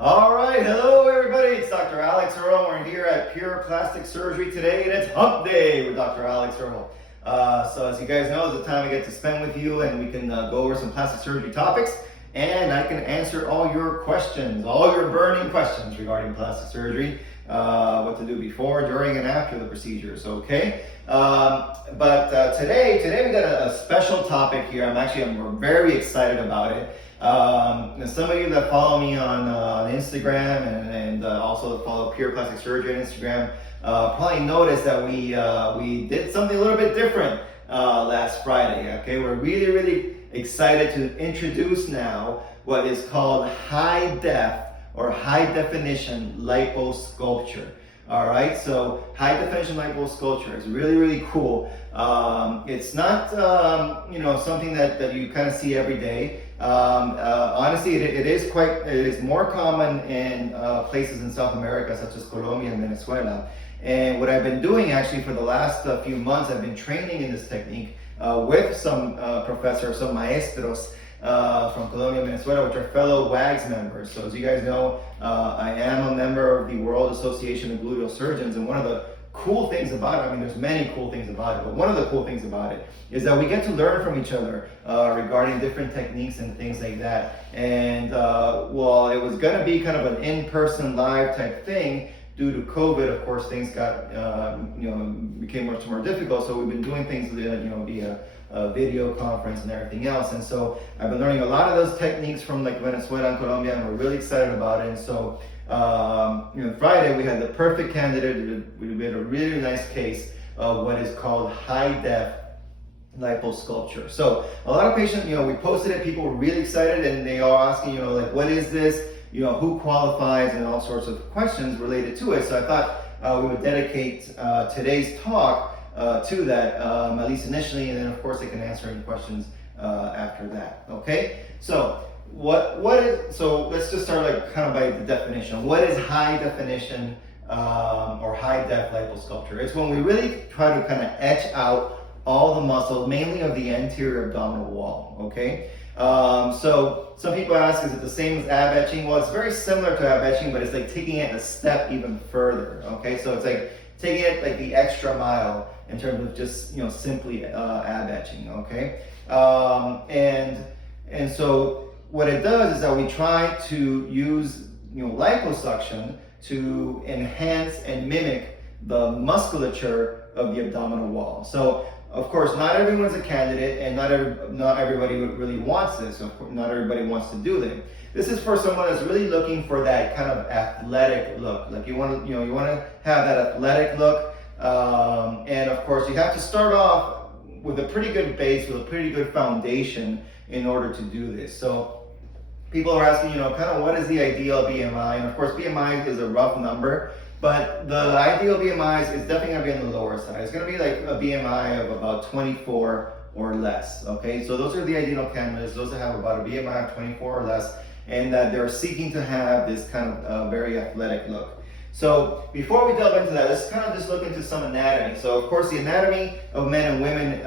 All right, hello everybody. It's Dr. Earle. We're here at Pure Plastic Surgery today, and it's Hump Day with Dr. Earle. So as you guys know, it's the time I get to spend with you, and we can go over some plastic surgery topics, and I can answer all your questions, all your burning questions regarding plastic surgery, what to do before, during, and after the procedures. Okay. But today we got a special topic here. I'm very excited about it. Some of you that follow me on Instagram and also follow Pure Plastic Surgery on Instagram probably noticed that we did something a little bit different last Friday. Okay, we're really excited to introduce now what is called high definition lipo-sculpture. All right, so high definition lipo-sculpture is really cool. It's not something that you kind of see every day. Honestly, it is more common in places in South America such as Colombia and Venezuela. And what I've been doing actually for the last few months, I've been training in this technique with some professors, some maestros from Colombia and Venezuela, which are fellow WAGS members. So as you guys know, I am a member of the World Association of Gluteal Surgeons, and one of the cool things about it, there's many cool things about it, but one of the cool things about it is that we get to learn from each other regarding different techniques and things like that. And well, it was going to be kind of an in-person live type thing. Due to COVID, of course, things got became much more difficult. So we've been doing things via video conference and everything else. And so I've been learning a lot of those techniques from like Venezuela and Colombia, and we're really excited about it. And so Friday we had the perfect candidate. We made a really nice case of what is called high def lipo-sculpture. So a lot of patients, we posted it. People were really excited, and they are asking, like, what is this? Who qualifies, and all sorts of questions related to it. So I thought we would dedicate today's talk to that, at least initially, and then of course I can answer any questions after that. Okay, so so let's just start kind of by the definition. What is high definition or high def lipo-sculpture? It's when we really try to kind of etch out all the muscles, mainly of the anterior abdominal wall. Okay. So some people ask, is it the same as ab etching? Well, it's very similar to ab etching, but it's like taking it a step even further. Okay, so it's like taking it like the extra mile in terms of just simply ab etching. Okay, and so what it does is that we try to use liposuction to enhance and mimic the musculature of the abdominal wall. So of course, not everyone's a candidate, and not everybody really wants this. Of course, not everybody wants to do this. This is for someone that's really looking for that kind of athletic look. Like you want to have that athletic look, and of course, you have to start off with a pretty good base, with a pretty good foundation in order to do this. So people are asking, kind of what is the ideal BMI? And of course, BMI is a rough number. But the ideal BMI is definitely going to be on the lower side. It's going to be like a BMI of about 24 or less. Okay, so those are the ideal candidates. Those that have about a BMI of 24 or less, and that they're seeking to have this kind of very athletic look. So before we delve into that, let's kind of just look into some anatomy. So of course, the anatomy of men and women,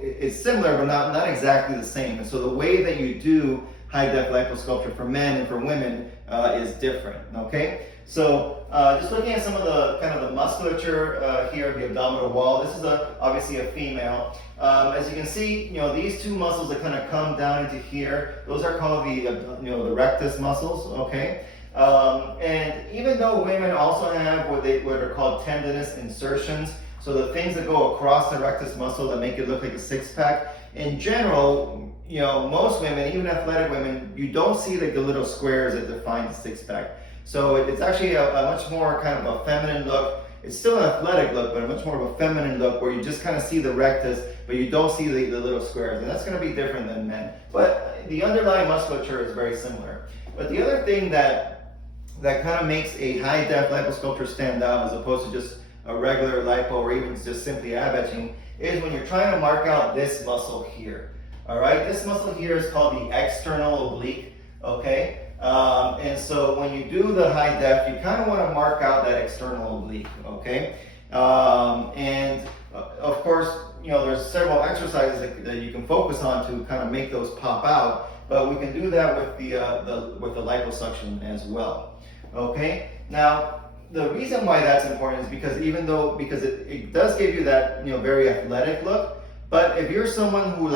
is similar, but not exactly the same. And so the way that you do high def lipo-sculpture for men and for women is different. Okay. So just looking at some of the kind of the musculature here of the abdominal wall, this is obviously a female. As you can see, these two muscles that kind of come down into here, those are called the rectus muscles. Okay, and even though women also have what are called tendinous insertions, so the things that go across the rectus muscle that make it look like a six-pack, in general, most women, even athletic women, you don't see like the little squares that define the six-pack. So it's actually a much more kind of a feminine look. It's still an athletic look, but a much more of a feminine look where you just kind of see the rectus, but you don't see the little squares. And that's going to be different than men. But the underlying musculature is very similar. But the other thing that kind of makes a high def lipo-sculpture stand out as opposed to just a regular lipo or even just simply ab etching is when you're trying to mark out this muscle here. All right, this muscle here is called the external oblique. Okay. And so when you do the high def, you kind of want to mark out that external oblique, okay? And of course, there's several exercises that you can focus on to kind of make those pop out. but we can do that with the liposuction as well. Okay, now the reason why that's important is because it does give you that very athletic look. But if you're someone who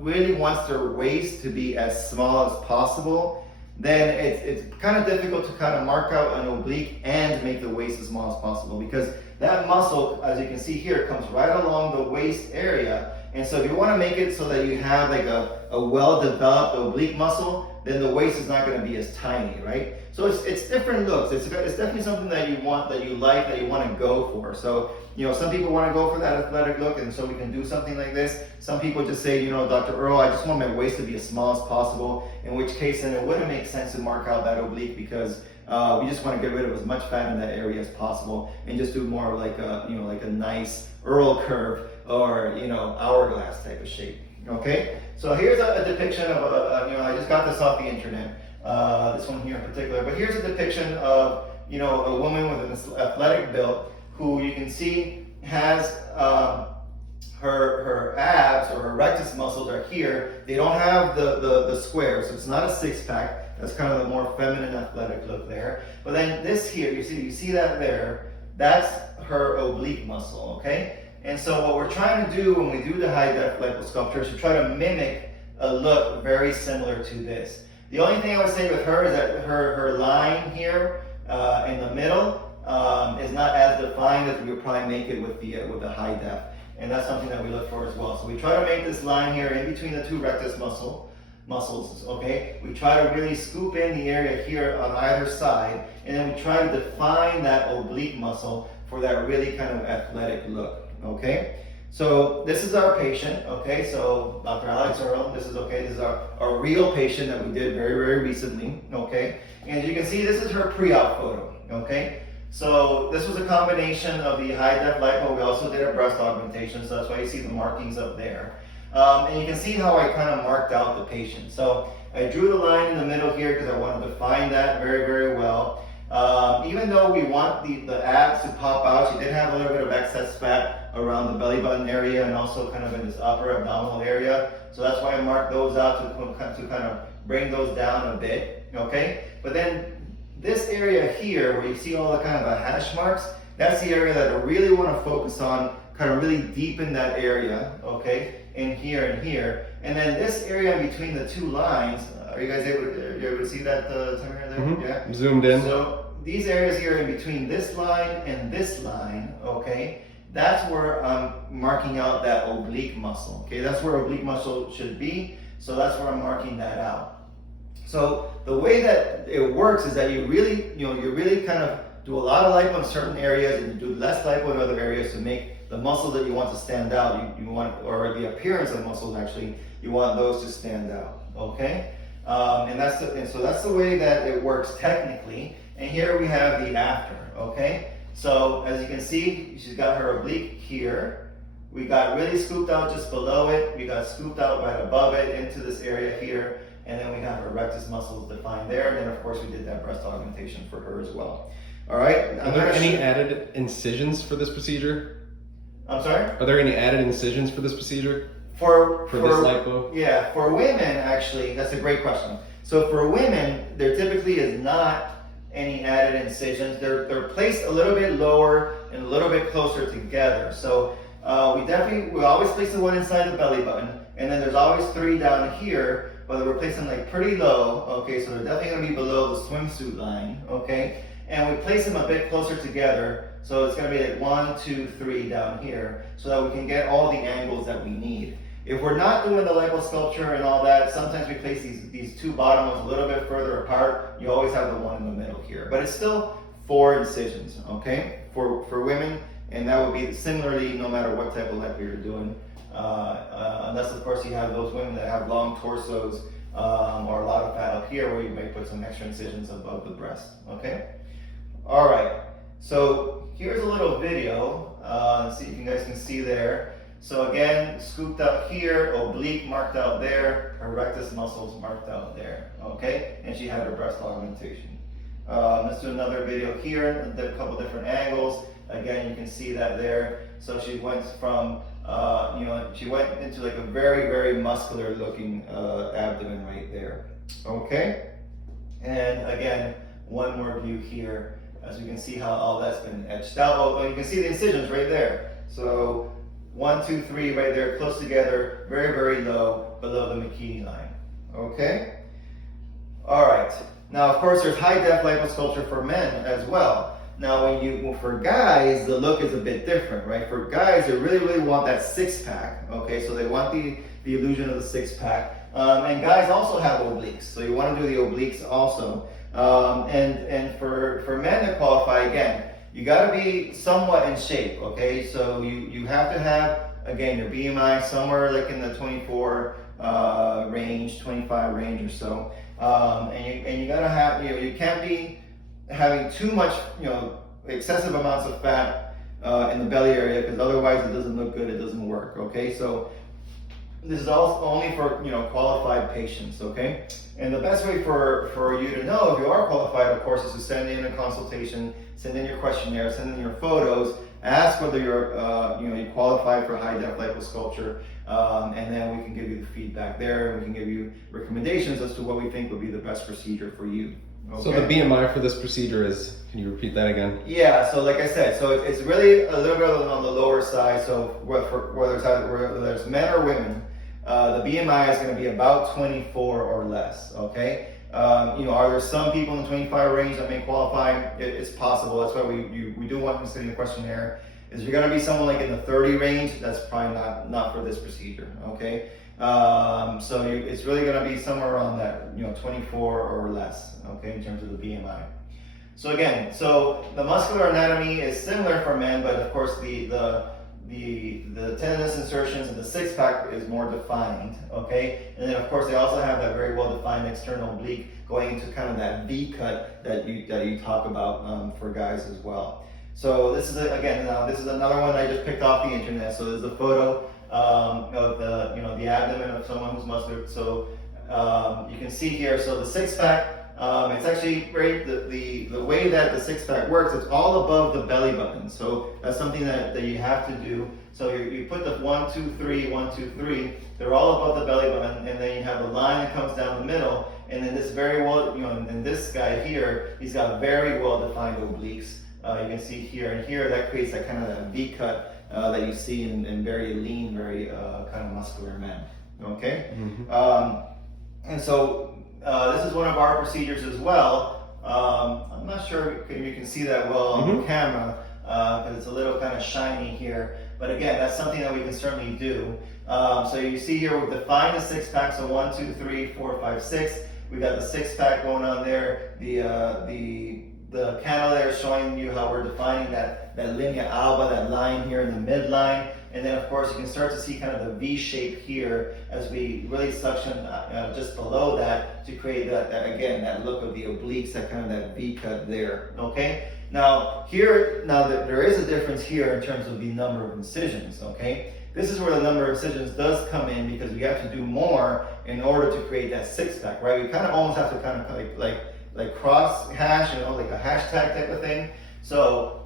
really wants their waist to be as small as possible, then it's kind of difficult to kind of mark out an oblique and make the waist as small as possible, because that muscle, as you can see here, comes right along the waist area. And so if you want to make it so that you have like a well-developed oblique muscle, then the waist is not going to be as tiny, right? So it's different looks. It's definitely something that you want, that you like, that you want to go for. So, some people want to go for that athletic look, and so we can do something like this. Some people just say, Dr. Earle, I just want my waist to be as small as possible, in which case then it wouldn't make sense to mark out that oblique, because we just want to get rid of as much fat in that area as possible and just do more like a nice Earle curve, or hourglass type of shape. Okay, so here's a depiction of I just got this off the internet, this one here in particular, but here's a depiction of a woman with an athletic build who you can see has her abs, or her rectus muscles are here. They don't have the square, so it's not a six-pack. That's kind of the more feminine athletic look there. But then this here, you see that there, that's her oblique muscle, okay? And so what we're trying to do when we do the high-def lipo-sculpture is to try to mimic a look very similar to this. The only thing I would say with her is that her line here in the middle is not as defined as we would probably make it with the high-def. And that's something that we look for as well. So we try to make this line here in between the two rectus muscles, okay? We try to really scoop in the area here on either side, and then we try to define that oblique muscle for that really kind of athletic look. Okay, so this is our patient. Okay, so Dr. Alex Earle, this is our real patient that we did very, very recently. Okay, and as you can see, this is her pre-op photo. Okay, so this was a combination of the high-def lipo. We also did a breast augmentation, so that's why you see the markings up there. And you can see how I kind of marked out the patient. So I drew the line in the middle here because I wanted to define that very, very well. Even though we want the abs to pop out, she did have a little bit of excess fat around the belly button area and also kind of in this upper abdominal area. So that's why I marked those out to kind of bring those down a bit, okay? But then this area here, where you see all the kind of the hash marks, that's the area that I really want to focus on, kind of really deepen that area, okay? In here and here. And then this area in between the two lines, are you guys able to see that somewhere there? Mm-hmm. Yeah. Zoomed in. So these areas here in between this line and this line, okay, that's where I'm marking out that oblique muscle. Okay, that's where oblique muscle should be. So that's where I'm marking that out. So the way that it works is that you really kind of do a lot of lipo in certain areas and you do less lipo in other areas to make the muscles that you want to stand out. You want, or the appearance of muscles actually, you want those to stand out. Okay. And so that's the way that it works technically. And here we have the after, okay? So as you can see, she's got her oblique here. We got really scooped out just below it. We got scooped out right above it into this area here. And then we have her rectus muscles defined there. And then of course we did that breast augmentation for her as well. All right. Are there any added incisions for this procedure? I'm sorry? Are there any added incisions for this procedure? For this lipo? Yeah, for women, actually, that's a great question. So for women, there typically is not any added incisions. They're placed a little bit lower and a little bit closer together. So we always place the one inside the belly button, and then there's always 3 down here, but we're placing like pretty low. Okay, so they're definitely gonna be below the swimsuit line. Okay, and we place them a bit closer together. So it's gonna be like 1, 2, 3 down here, so that we can get all the angles that we need. If we're not doing the lipo-sculpture and all that, sometimes we place these 2 bottom ones a little bit further apart. You always have the one in the middle here, but it's still 4 incisions, okay, for women, and that would be similarly no matter what type of lipo you're doing, unless of course you have those women that have long torsos or a lot of fat up here, where you may put some extra incisions above the breast, okay? All right, so here's a little video. See if you guys can see there. So again, scooped out here, oblique marked out there, her rectus muscles marked out there, okay? And she had her breast augmentation. Let's do another video here, a couple different angles. Again, you can see that there. So she went from She went into like a very, very muscular looking abdomen right there. Okay, and again, one more view here, as you can see how all that's been etched out. Oh, you can see the incisions right there. So 1, 2, 3 right there, close together, very, very low, below the McKinney line. Okay? All right. Now, of course, there's high-def liposculpture for men as well. Now, for guys, the look is a bit different, right? For guys, they really, really want that six-pack, okay? So they want the illusion of the six-pack. And guys also have obliques, so you want to do the obliques also. And for men to qualify, again, you got to be somewhat in shape, okay? So you have to have, again, your BMI somewhere like in the 24 range, 25 range or so. And you got to have, you can't be having too much, excessive amounts of fat in the belly area, because otherwise it doesn't look good, it doesn't work, okay? So this is also only for, qualified patients, okay? And the best way for you to know if you are qualified, of course, is to send in a consultation, send in your questionnaire, send in your photos, ask whether you qualify for high-def liposculpture, and then we can give you the feedback there, and we can give you recommendations as to what we think would be the best procedure for you. Okay? So the BMI for this procedure is, can you repeat that again? Yeah, so like I said, so it's really a little bit on the lower side, so whether it's men or women, the BMI is going to be about 24 or less, okay? Are there some people in the 25 range that may qualify? It's possible. That's why we do want to send in the questionnaire. Is you're going to be someone like in the 30 range? That's probably not for this procedure, okay? It's really going to be somewhere around that, 24 or less, okay, in terms of the BMI. So again, the muscular anatomy is similar for men, but of course the tendinous insertions and the six-pack is more defined, okay? And then of course they also have that very well-defined external oblique going into kind of that V cut that you talk about for guys as well. So this is this is another one I just picked off the internet. So there's a photo of the abdomen of someone who's muscular. So you can see here. So the six-pack. It's actually the way that the six-pack works, it's all above the belly button. So that's something that you have to do. So you put the 1, 2, 3, 1, 2, 3, they're all above the belly button, and then you have a line that comes down the middle, and then this and this guy here, he's got very well-defined obliques. You can see here and here, that creates that kind of that V cut that you see in very lean, very kind of muscular men, okay? Mm-hmm. And so this is one of our procedures as well. I'm not sure if you can see that well on the camera because it's a little kind of shiny here. But again, that's something that we can certainly do. So you see here we've defined the six-pack. So 1, 2, 3, 4, 5, 6. We got the six-pack going on there. The candle there showing you how we're defining that linea alba, that line here in the midline. And then of course you can start to see kind of the V shape here as we really suction just below that to create that look of the obliques, that kind of that V cut there, okay? Now there is a difference here in terms of the number of incisions, okay? This is where the number of incisions does come in because we have to do more in order to create that six-pack, right? We kind of almost have to kind of like cross hash, like a hashtag type of thing. So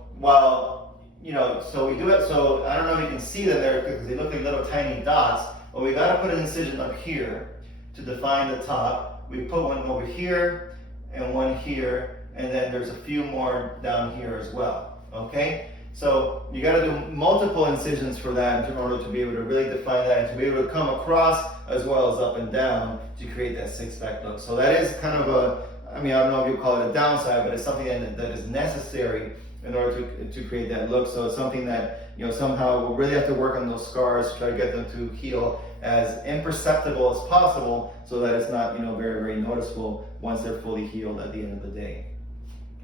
so we do it, so I don't know if you can see them there because they look like little tiny dots, but we gotta put an incision up here to define the top. We put one over here and one here, and then there's a few more down here as well, okay? So you gotta do multiple incisions for that in order to be able to really define that and to be able to come across as well as up and down to create that six-pack look. So that is kind of I don't know if you call it a downside, but it's something that is necessary in order to create that look. So it's something that somehow we'll really have to work on those scars to try to get them to heal as imperceptible as possible, so that it's not very, very noticeable once they're fully healed at the end of the day.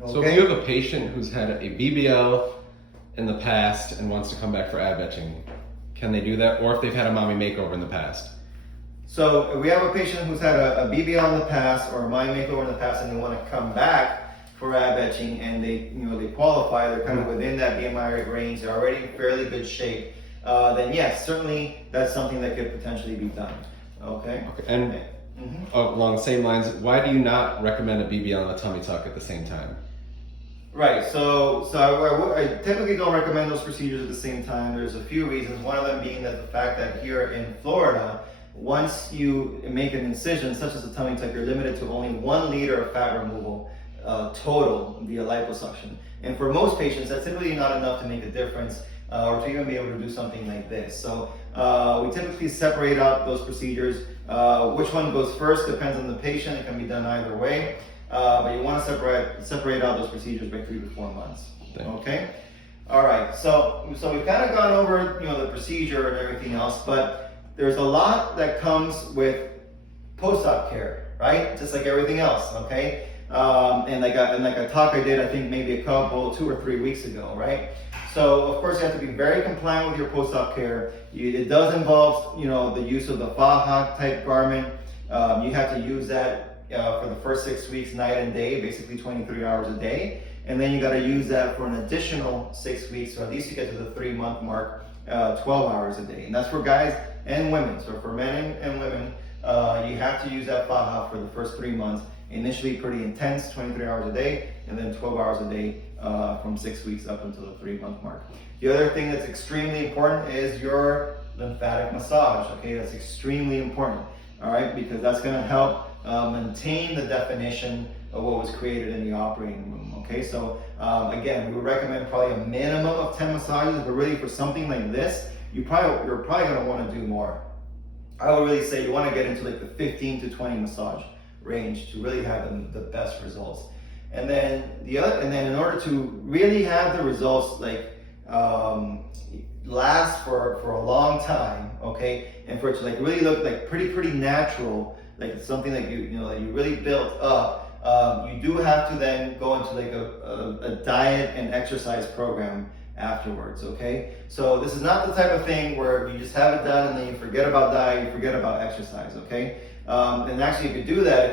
Okay? So if you have a patient who's had a BBL in the past and wants to come back for ab etching, can they do that? Or if they've had a mommy makeover in the past? So if we have a patient who's had a BBL in the past or a mommy makeover in the past and they want to come back for ab etching and they qualify, they're kind of within that BMI range, they're already in fairly good shape, then yes, certainly that's something that could potentially be done. Okay. And along the same lines, why do you not recommend a BBL and a tummy tuck at the same time? Right. I typically don't recommend those procedures at the same time. There's a few reasons. One of them being that the fact that here in Florida, once you make an incision, such as a tummy tuck, you're limited to only 1 liter of fat removal total via liposuction. And for most patients, that's typically not enough to make a difference or to even be able to do something like this. So we typically separate out those procedures. Which one goes first depends on the patient. It can be done either way. But you want to separate out those procedures by 3 to 4 months. Okay. All right. So we've kind of gone over the procedure and everything else, but there's a lot that comes with post-op care, right? Just like everything else. Okay. And like a talk I did, I think maybe 2 or 3 weeks ago, right? So of course you have to be very compliant with your post-op care. It does involve the use of the faja type garment. You have to use that for the first 6 weeks, night and day, basically 23 hours a day. And then you got to use that for an additional 6 weeks, so at least you get to the 3-month mark, 12 hours a day. And that's for guys and women. So for men and women, you have to use that faja for the first 3 months. Initially pretty intense, 23 hours a day, and then 12 hours a day from 6 weeks up until the 3-month mark. The other thing that's extremely important is your lymphatic massage. Okay, that's extremely important. All right, because that's going to help maintain the definition of what was created in the operating room. Okay, so again, we would recommend probably a minimum of 10 massages, but really for something like this, you're probably going to want to do more. I would really say you want to get into like the 15 to 20 massage range to really have the best results. And then in order to really have the results like last for a long time, okay, and for it to like really look like pretty natural, like it's something that that you really built up, you do have to then go into like a diet and exercise program afterwards. Okay, so this is not the type of thing where you just have it done and then you forget about diet, you forget about exercise. Okay, and actually if you do that, it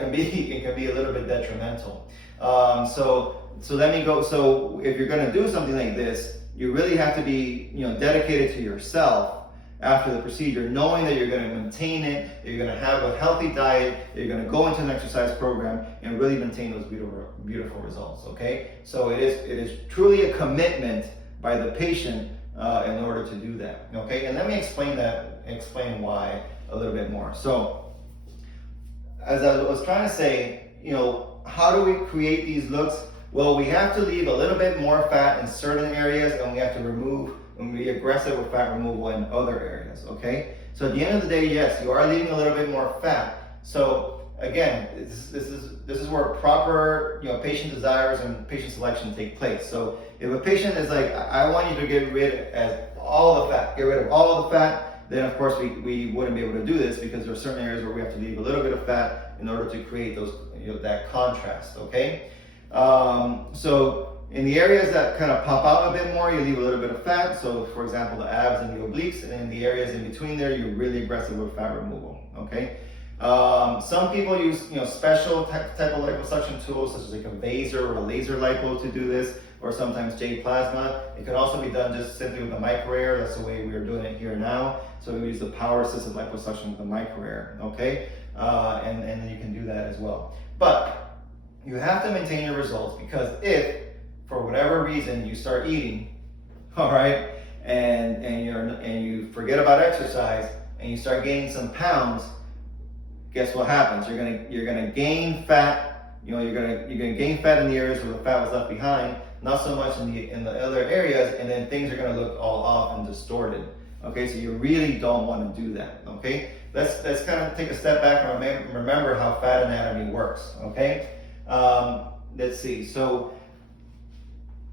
can be a little bit detrimental. So let me go. So if you're going to do something like this, you really have to be dedicated to yourself after the procedure, knowing that you're going to maintain it, you're going to have a healthy diet, you're going to go into an exercise program and really maintain those beautiful results. Okay, so it is truly a commitment by the patient in order to do that. Okay, and let me explain why a little bit more. So as I was trying to say, how do we create these looks? Well, we have to leave a little bit more fat in certain areas, and we have to remove and be aggressive with fat removal in other areas. Okay, so at the end of the day, yes, you are leaving a little bit more fat. So again, this is where proper patient desires and patient selection take place. So if a patient is like, I want you to get rid of all the fat, get rid of all the fat, then of course we wouldn't be able to do this, because there are certain areas where we have to leave a little bit of fat in order to create those that contrast. Okay, so in the areas that kind of pop out a bit more, you leave a little bit of fat. So for example, the abs and the obliques, and in the areas in between there, you're really aggressive with fat removal. Okay, some people use special type of liposuction tools, such as like a Vaser or a laser lipo to do this, or sometimes J-plasma. It can also be done just simply with a micro air. That's the way we are doing it here now. So we use the power assisted liposuction with the micro air. Okay, and then you can do that as well. But you have to maintain your results, because if for whatever reason you start eating, all right, and you forget about exercise and you start gaining some pounds, guess what happens? You're gonna gain fat. You're gonna gain fat in the areas where the fat was left behind, not so much in the other areas, and then things are gonna look all off and distorted. Okay, so you really don't want to do that. Okay, let's kind of take a step back and remember how fat anatomy works. Okay, let's see. So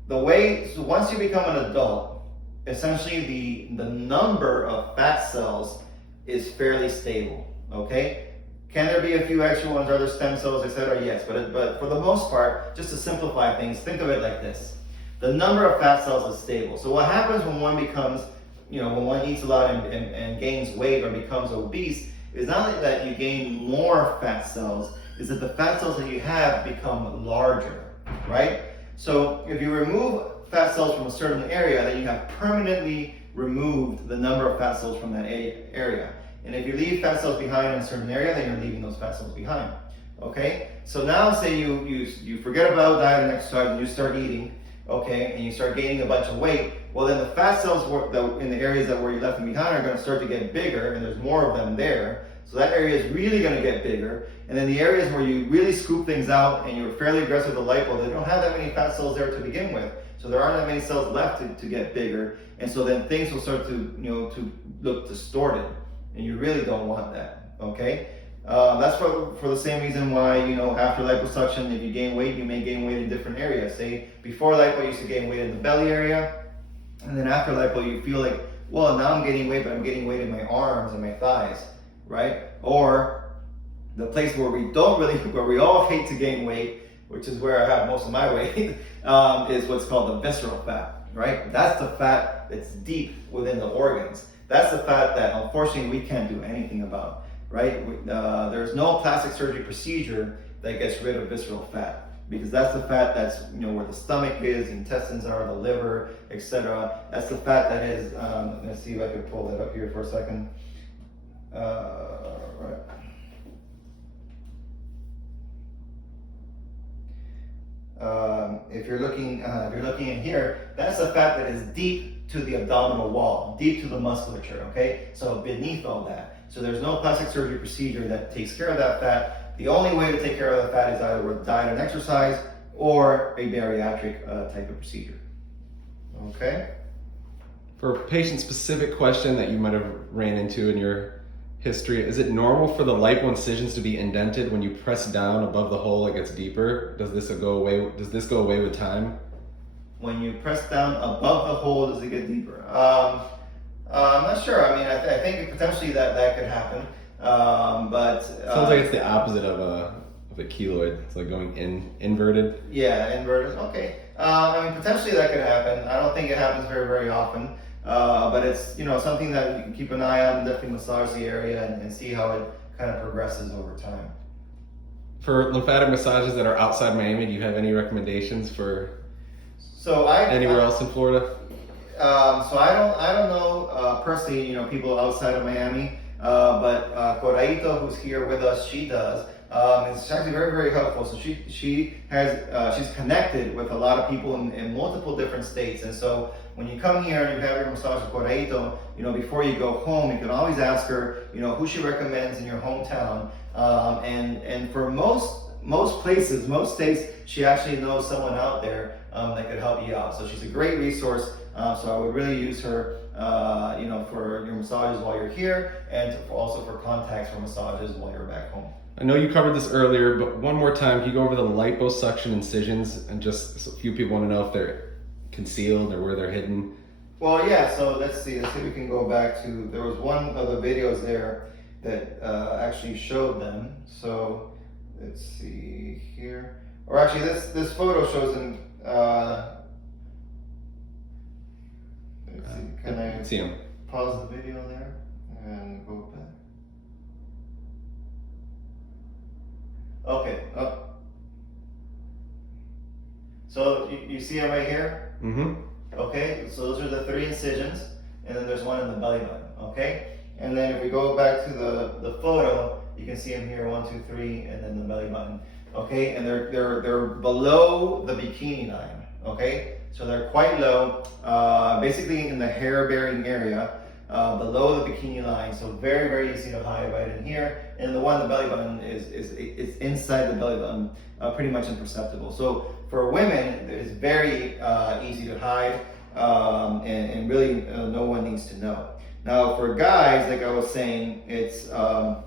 once you become an adult, essentially the number of fat cells is fairly stable. Okay, can there be a few extra ones, other stem cells, etc.? Yes, but for the most part, just to simplify things, think of it like this: the number of fat cells is stable. So what happens when one becomes, when one eats a lot and gains weight or becomes obese, is not that you gain more fat cells, is that the fat cells that you have become larger, right? So if you remove fat cells from a certain area, then you have permanently removed the number of fat cells from that area. And if you leave fat cells behind in a certain area, then you're leaving those fat cells behind. Okay, so now say you forget about diet and exercise and you start eating, okay, and you start gaining a bunch of weight. Well, then the fat cells in the areas that where you left them behind are going to start to get bigger, and there's more of them there. So that area is really going to get bigger. And then the areas where you really scoop things out and you're fairly aggressive with the lipo, they don't have that many fat cells there to begin with. So there aren't that many cells left to get bigger. And so then things will start to, to look distorted. And you really don't want that, okay? That's for the same reason why, after liposuction, if you gain weight, you may gain weight in different areas. Say, before lipo, you used to gain weight in the belly area. And then after lipo, you feel like, well, now I'm gaining weight, but I'm gaining weight in my arms and my thighs, right? Or the place where we all hate to gain weight, which is where I have most of my weight, is what's called the visceral fat, right? That's the fat that's deep within the organs. That's the fat that unfortunately we can't do anything about, right? There's no plastic surgery procedure that gets rid of visceral fat, because that's the fat that's where the stomach is, the intestines are, the liver, etc. That's the fat that is. Let's see if I can pull that up here for a second. Right. If you're looking in here, that's the fat that is deep to the abdominal wall, deep to the musculature. Okay, so beneath all that. So there's no plastic surgery procedure that takes care of that fat. The only way to take care of the fat is either with diet and exercise or a bariatric type of procedure. Okay. For a patient-specific question that you might have ran into in your history, is it normal for the lipo incisions to be indented when you press down above the hole? It gets deeper. Does this go away? Does this go away with time? When you press down above the hole, does it get deeper? I'm not sure. I mean, I think potentially that could happen. But sounds like it's the opposite of a keloid. It's like going inverted. Yeah, inverted. Okay. I mean, potentially that could happen. I don't think it happens very, very often. But it's something that you can keep an eye on. Definitely massage the area and see how it kind of progresses over time. For lymphatic massages that are outside Miami, do you have any recommendations for anywhere else in Florida? So I don't know personally, people outside of Miami, but Coraito, who's here with us, she does. It's actually very, very helpful. So she's connected with a lot of people in multiple different states. And so when you come here and you have your massage with Coraito, before you go home, you can always ask her, who she recommends in your hometown. And for most places, most states, she actually knows someone out there that could help you out. So she's a great resource. So I would really use her, for your massages while you're here, and also for contacts for massages while you're back home. I know you covered this earlier, but one more time, can you go over the liposuction incisions, and just a few people want to know if they're concealed or where they're hidden? Well, yeah. So let's see if we can go back to. There was one of the videos there that actually showed them. So let's see here. Or actually, this photo shows them. Let's see. Can I see them? Pause the video there and go back? Okay. So you see them right here? Mm-hmm. Okay. So those are the 3 incisions, and then there's one in the belly button. Okay. And then if we go back to the photo, you can see them here, 1, 2, 3, and then the belly button. Okay. And they're below the bikini line. Okay. So they're quite low, basically in the hair-bearing area, below the bikini line. So very, very easy to hide right in here. And the one in the belly button is inside the belly button, pretty much imperceptible. So for women, it's very easy to hide, and really no one needs to know. Now for guys, like I was saying, it's a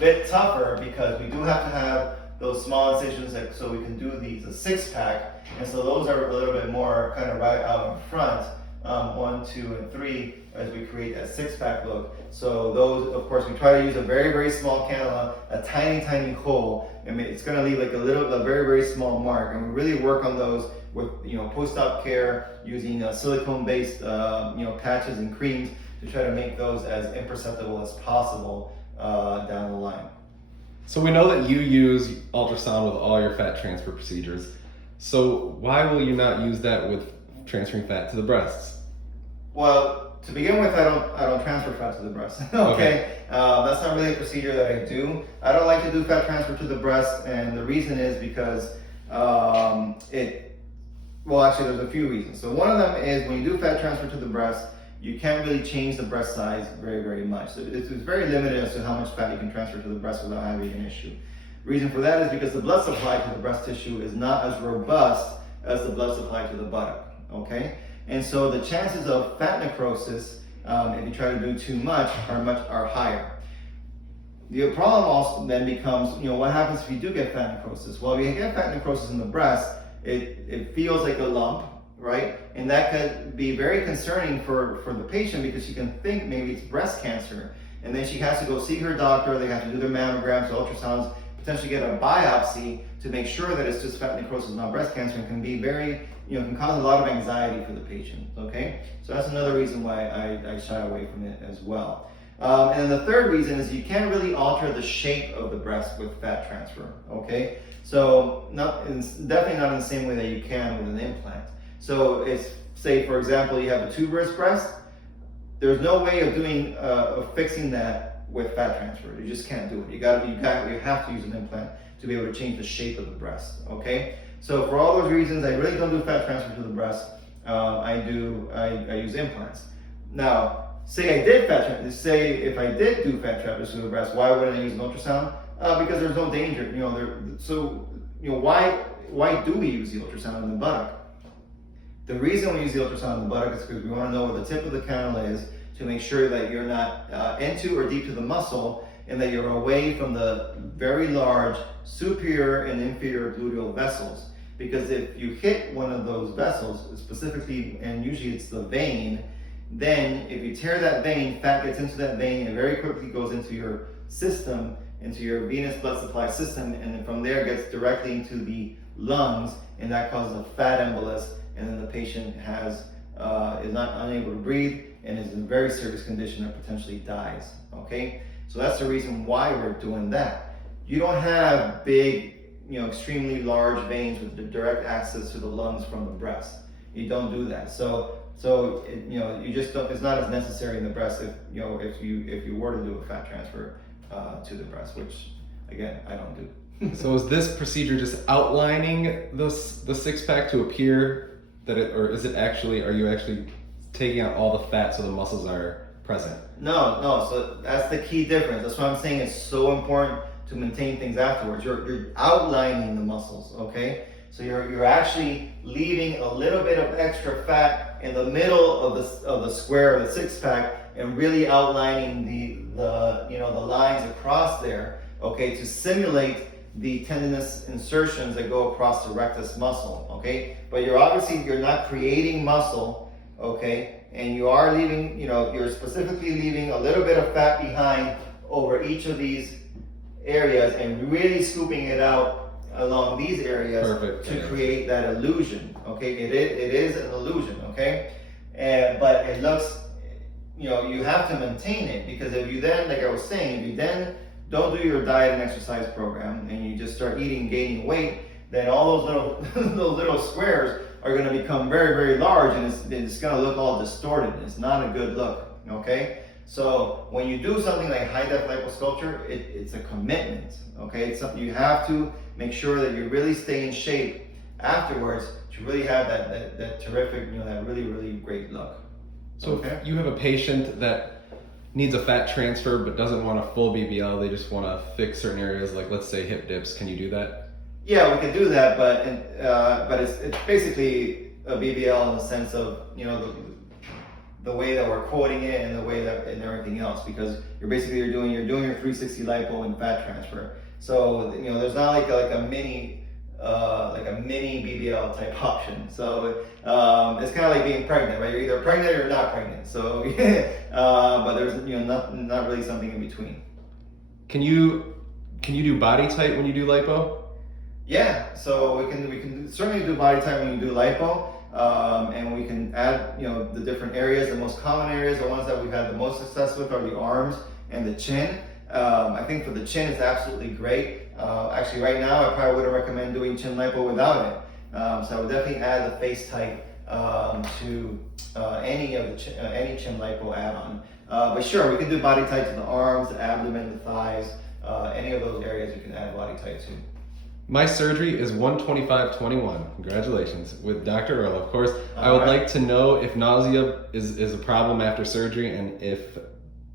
bit tougher because we do have to have those small incisions, so we can do a 6-pack, and so those are a little bit more kind of right out in front, 1, 2, and 3, as we create that 6-pack look. So those, of course, we try to use a very, very small cannula, a tiny, tiny hole. I mean, it's going to leave like a very, very small mark, and we really work on those with post-op care using silicone-based patches and creams to try to make those as imperceptible as possible down the line. So we know that you use ultrasound with all your fat transfer procedures. So why will you not use that with transferring fat to the breasts? Well, to begin with, I don't transfer fat to the breast. Okay, that's not really a procedure that I do. I don't like to do fat transfer to the breast, and the reason is because well, actually, there's a few reasons. So one of them is when you do fat transfer to the breast, you can't really change the breast size very, very much. So it's very limited as to how much fat you can transfer to the breast without having an issue. Reason for that is because the blood supply to the breast tissue is not as robust as the blood supply to the buttock. Okay, and so the chances of fat necrosis, if you try to do too much, are higher. The problem also then becomes, what happens if you do get fat necrosis? Well, if you get fat necrosis in the breast, it feels like a lump, right? And that could be very concerning for the patient because she can think maybe it's breast cancer. And then she has to go see her doctor, they have to do their mammograms, ultrasounds, potentially get a biopsy to make sure that it's just fat necrosis, not breast cancer, and can be very, can cause a lot of anxiety for the patient, okay? So that's another reason why I shy away from it as well. And then the third reason is you can't really alter the shape of the breast with fat transfer, okay? So definitely not in the same way that you can with an implant. So it's, say for example, you have a tuberous breast, there's no way of fixing that with fat transfer. You just can't do it. You have to use an implant to be able to change the shape of the breast, okay? So for all those reasons, I really don't do fat transfer to the breast. I use implants. Now, say if I did do fat transfer to the breast, why wouldn't I use an ultrasound? Because there's no danger. Why do we use the ultrasound in the buttock? The reason we use the ultrasound in the buttock is because we want to know where the tip of the cannula is to make sure that you're not into or deep to the muscle and that you're away from the very large superior and inferior gluteal vessels. Because if you hit one of those vessels, specifically, and usually it's the vein, then if you tear that vein, fat gets into that vein and very quickly goes into your system, into your venous blood supply system, and then from there gets directly into the lungs, and that causes a fat embolus, and then the patient is not unable to breathe and is in a very serious condition or potentially dies, okay? So that's the reason why we're doing that. You don't have big, extremely large veins with direct access to the lungs from the breast. You don't do that. So you just don't. It's not as necessary in the breast if you were to do a fat transfer to the breast, which again I don't do. So is this procedure just outlining the six pack to appear that or is it actually? Are you actually taking out all the fat so the muscles are present? No. So that's the key difference. That's why I'm saying it's so important to maintain things afterwards. You're outlining the muscles, okay? So you're actually leaving a little bit of extra fat in the middle of the square of the six pack and really outlining the lines across there, okay, to simulate the tendinous insertions that go across the rectus muscle, okay? But you're not creating muscle, okay? And you are leaving, you're specifically leaving a little bit of fat behind over each of these areas and really scooping it out along these areas. Perfect. To create that illusion, okay? It is an illusion, okay? But it looks, you have to maintain it, because if you then, like I was saying, if you then don't do your diet and exercise program and you just start gaining weight, then all those little squares are going to become very, very large, and it's going to look all distorted. It's not a good look, okay? So when you do something like high-def lipo-sculpture, it's a commitment, okay? It's something you have to make sure that you really stay in shape afterwards to really have that terrific, that really, really great look. So if you have a patient that needs a fat transfer but doesn't want a full BBL, they just want to fix certain areas, like let's say hip dips, can you do that? Yeah, we can do that, but it's basically a BBL in the sense of, the way that we're quoting it and the way that and everything else, because you're doing your 360 lipo and fat transfer. So there's not like a mini BBL type option. So it's kind of like being pregnant, right? You're either pregnant or not pregnant. So but there's not really something in between. Can you do body type when you do lipo? Yeah, so we can certainly do body type when you do lipo. And we can add, the different areas. The most common areas, the ones that we've had the most success with, are the arms and the chin. I think for the chin, it's absolutely great. Actually, right now, I probably wouldn't recommend doing chin lipo without it. So I would definitely add the face type to any of the any chin lipo add-on. But sure, we can do body tight to the arms, the abdomen, the thighs, any of those areas you can add body tight to. My surgery is 125/21. Congratulations, with Dr. Earle. Of course, I would like to know if nausea is a problem after surgery, and if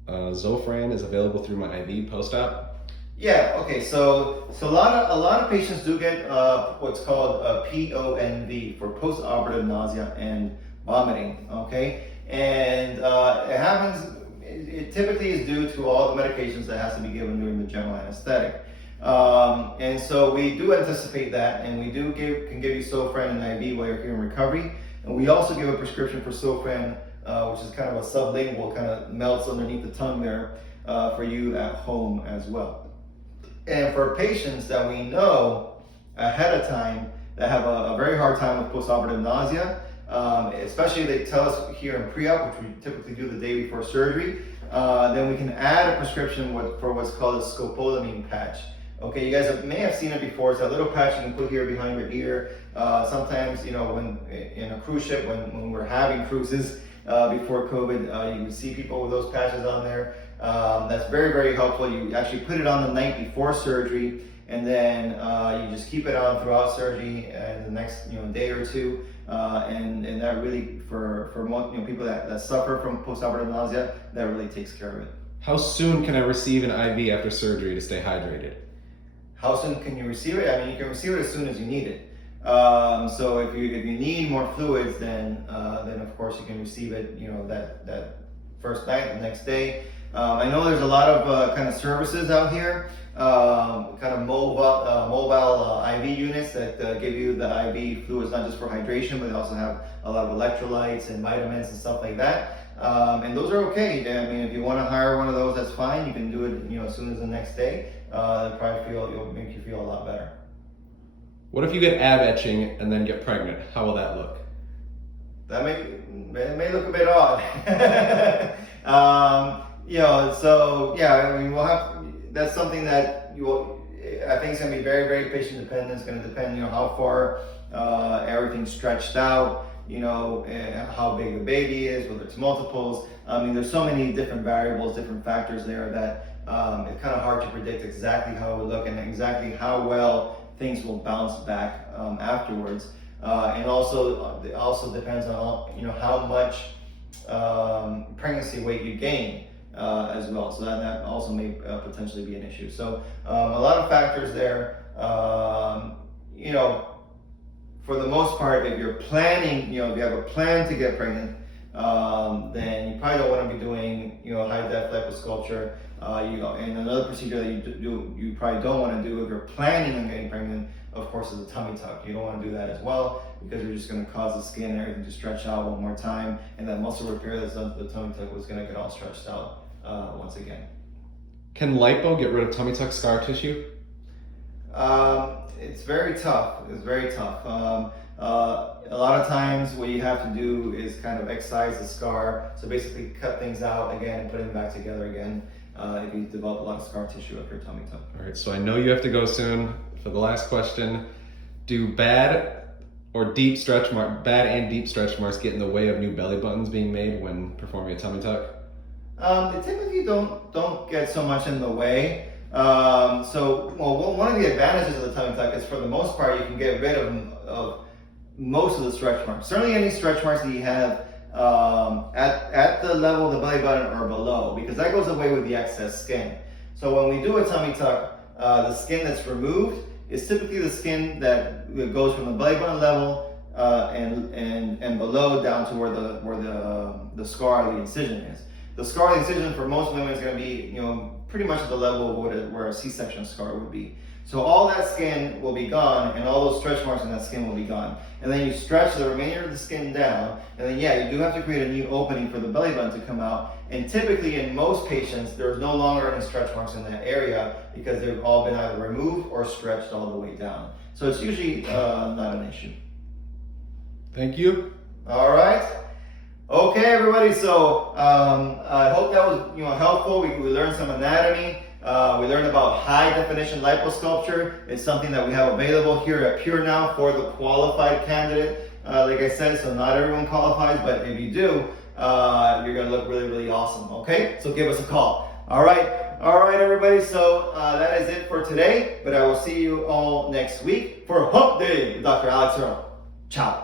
Zofran is available through my IV post-op. Yeah. Okay. So a lot of patients do get what's called a PONV, for post-operative nausea and vomiting. Okay, and it happens. It typically is due to all the medications that has to be given during the general anesthetic. And so we do anticipate that, and we can give you Zofran and IV while you're here in recovery. And we also give a prescription for Zofran, which is kind of a sublingual, kind of melts underneath the tongue there, for you at home as well. And for patients that we know ahead of time that have a very hard time with postoperative nausea, especially they tell us here in pre-op, which we typically do the day before surgery, then we can add a prescription for what's called a scopolamine patch. Okay, you guys may have seen it before. It's a little patch you can put here behind your ear. Sometimes, when in a cruise ship, when we're having cruises before COVID, you can see people with those patches on there. That's very, very helpful. You actually put it on the night before surgery, and then you just keep it on throughout surgery and the next day or two. And that really, for most, people that suffer from postoperative nausea, that really takes care of it. How soon can I receive an IV after surgery to stay hydrated? How soon can you receive it? I mean, you can receive it as soon as you need it. So if you need more fluids, then of course you can receive it. That first night, the next day. I know there's a lot of kind of services out here, kind of mobile IV units that give you the IV fluids, not just for hydration, but they also have a lot of electrolytes and vitamins and stuff like that. And those are okay. I mean, if you want to hire one of those, that's fine. You can do it, as soon as the next day. It'll make you feel a lot better. What if you get ab etching and then get pregnant? How will that look? That may look a bit odd. So yeah, I mean, that's something that I think it's going to be very, very patient dependent. It's going to depend, how far everything's stretched out, how big the baby is, whether it's multiples. I mean, there's so many different variables, different factors there that it's kind of hard to predict exactly how it will look and exactly how well things will bounce back afterwards. And also, it also depends on how much pregnancy weight you gain as well. So that also may potentially be an issue. So a lot of factors there. For the most part, if you're planning, if you have a plan to get pregnant, then you probably don't want to be doing, high def lipo-sculpture. And another procedure that you probably don't want to do if you're planning on getting pregnant, of course, is a tummy tuck. You don't want to do that as well, because you're just going to cause the skin and everything to stretch out one more time, and that muscle repair that's done to the tummy tuck was going to get all stretched out once again. Can lipo get rid of tummy tuck scar tissue? It's very tough. It's very tough. A lot of times what you have to do is kind of excise the scar. So basically cut things out again and put them back together again if you develop a lot of scar tissue up your tummy tuck. All right, so I know you have to go soon. For the last question, do bad and deep stretch marks get in the way of new belly buttons being made when performing a tummy tuck? They typically don't get so much in the way. One of the advantages of the tummy tuck is, for the most part, you can get rid of most of the stretch marks. Certainly any stretch marks that you have at the level of the belly button or below, because that goes away with the excess skin. So when we do a tummy tuck, the skin that's removed is typically the skin that goes from the belly button level and below down to where the scar, the incision is. The scar, the incision for most women is going to be, pretty much at the level of where a C-section scar would be. So all that skin will be gone, and all those stretch marks in that skin will be gone. And then you stretch the remainder of the skin down, and then you do have to create a new opening for the belly button to come out. And typically in most patients, there's no longer any stretch marks in that area because they've all been either removed or stretched all the way down. So it's usually not an issue. Thank you. All right. Okay, everybody. So I hope that was helpful. We learned some anatomy. We learned about high definition lipo-sculpture. It's something that we have available here at Pure now for the qualified candidate. like I said, so not everyone qualifies, but if you do, you're gonna look really, really awesome, okay? So give us a call. All right, everybody, so that is it for today, but I will see you all next week for Hump Day with Dr. Alex Earle. Ciao.